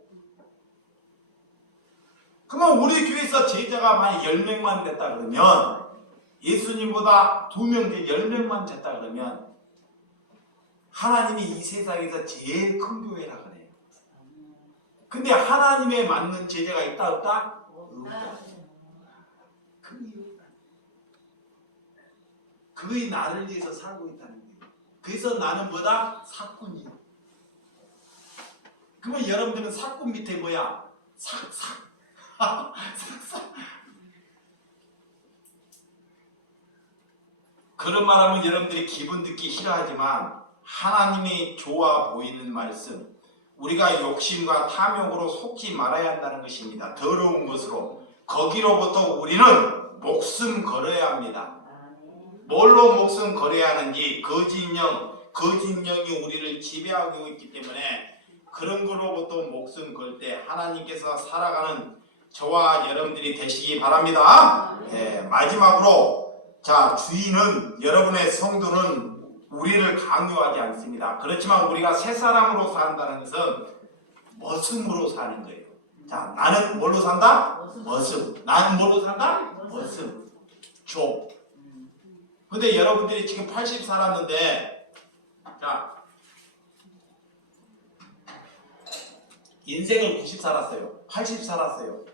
그러면 우리 교회에서 제자가 만약 10명만 됐다 그러면, 예수님보다 2명 된 10명만 됐다 그러면 하나님이 이 세상에서 제일 큰 교회라 그래요. 근데 하나님에 맞는 제자가 있다 없다? 없다. 그의 나를 위해서 살고 있다는 거예요. 그래서 나는 뭐다? 사꾼이요. 그러면 여러분들은 사꾼 밑에 뭐야? 삭삭. 삭삭. 그런 말하면 여러분들이 기분 듣기 싫어하지만 하나님이 좋아 보이는 말씀, 우리가 욕심과 탐욕으로 속지 말아야 한다는 것입니다. 더러운 것으로. 거기로부터 우리는 목숨 걸어야 합니다. 뭘로 목숨 걸어야 하는지, 거짓령이 우리를 지배하고 있기 때문에 그런 거로부터 목숨 걸 때 하나님께서 살아가는 저와 여러분들이 되시기 바랍니다. 마지막으로, 자, 주인은, 여러분의 성도는 우리를 강요하지 않습니다. 그렇지만 우리가 새 사람으로 산다는 것은 머슴으로 사는 거예요. 자, 나는 뭘로 산다? 머슴. 나는 뭘로 산다? 머슴. 종. 근데 여러분들이 지금 80 살았는데, 자, 인생을 90 살았어요. 80 살았어요.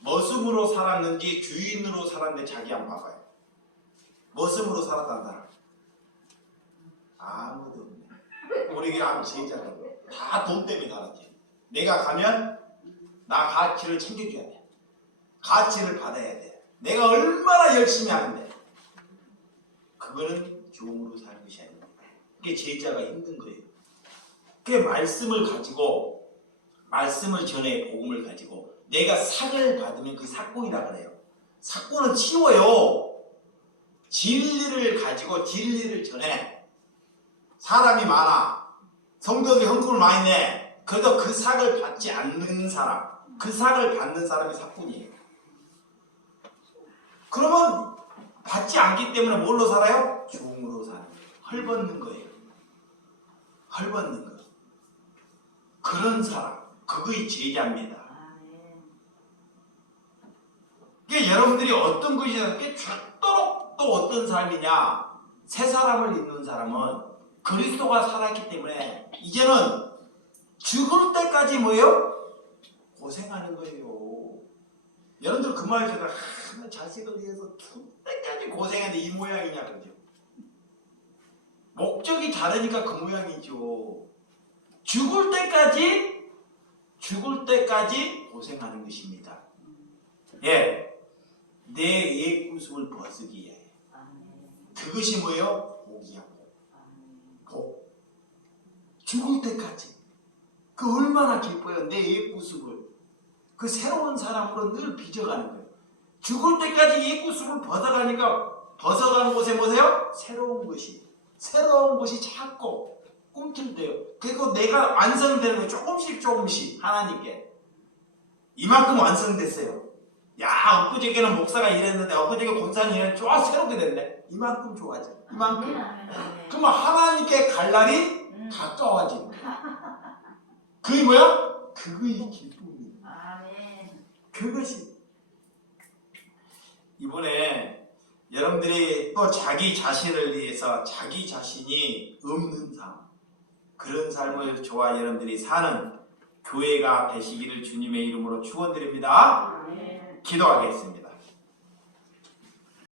머슴으로 살았는지 주인으로 살았는지 자기 한번 봐봐요. 머슴으로 살았다는 사람 아무도 없네. 우리 교회 아무 제자라고. 다 돈 때문에 살았지. 내가 가면 나 가치를 챙겨줘야 돼. 가치를 받아야 돼. 내가 얼마나 열심히 하는데. 그거는 종으로 사는 것이 아닙니다. 그게 제자가 힘든 거예요. 그게 말씀을 가지고, 말씀을 전해 복음을 가지고 내가 삭을 받으면 그게 삭꾼이라 그래요. 삭꾼은 치워요. 진리를 가지고 진리를 전해. 사람이 많아. 성도들이 헌금을 많이 내. 그래도 그 삭을 받지 않는 사람, 그 상을 받는 사람이 사뿐이에요. 그러면 받지 않기 때문에 뭘로 살아요? 종으로 사는 거예요. 헐벗는 거예요. 헐벗는 거. 그런 사람, 그거의 제자입니다. 아멘. 그러니까 여러분들이 어떤 것이 죽도록 또 어떤 삶이냐? 새 사람을 입는 사람은 그리스도가 살았기 때문에 이제는 죽을 때까지 뭐예요? 고생하는 거예요. 여러분들 그 말 제가 자식을 위해서 죽을 때까지 고생하는데 이 모양이냐 그죠? 목적이 다르니까 그 모양이죠. 죽을 때까지 고생하는 것입니다. 예, 내 옛구습을 벗으기에 아멘. 그것이 뭐예요? 복이야. 아멘. 복. 죽을 때까지. 그 얼마나 기뻐요. 내 옛구습을. 그 새로운 사람으로 늘 빚어가는 거예요. 죽을 때까지 옛구습을 벗어가는 곳에 뭐세요? 새로운 것이 자꾸 꿈틀대요. 그리고 내가 완성되는 거예요. 조금씩 하나님께. 이만큼 완성됐어요. 야, 엊그저께는 목사가 이랬는데 엊그저께 권사님 이랬는데 새롭게 됐네. 이만큼 좋아져. 이만큼. 아멘. 그러면 하나님께 갈 날이 가까워지는 거야. 그게 뭐야? 그거의 기쁨이야. 아멘. 그것이. 이번에 여러분들이 또 자기 자신을 위해서 자기 자신이 없는 삶, 그런 삶을 저와 여러분들이 사는 교회가 되시기를 주님의 이름으로 축원드립니다. 아멘. 기도하겠습니다.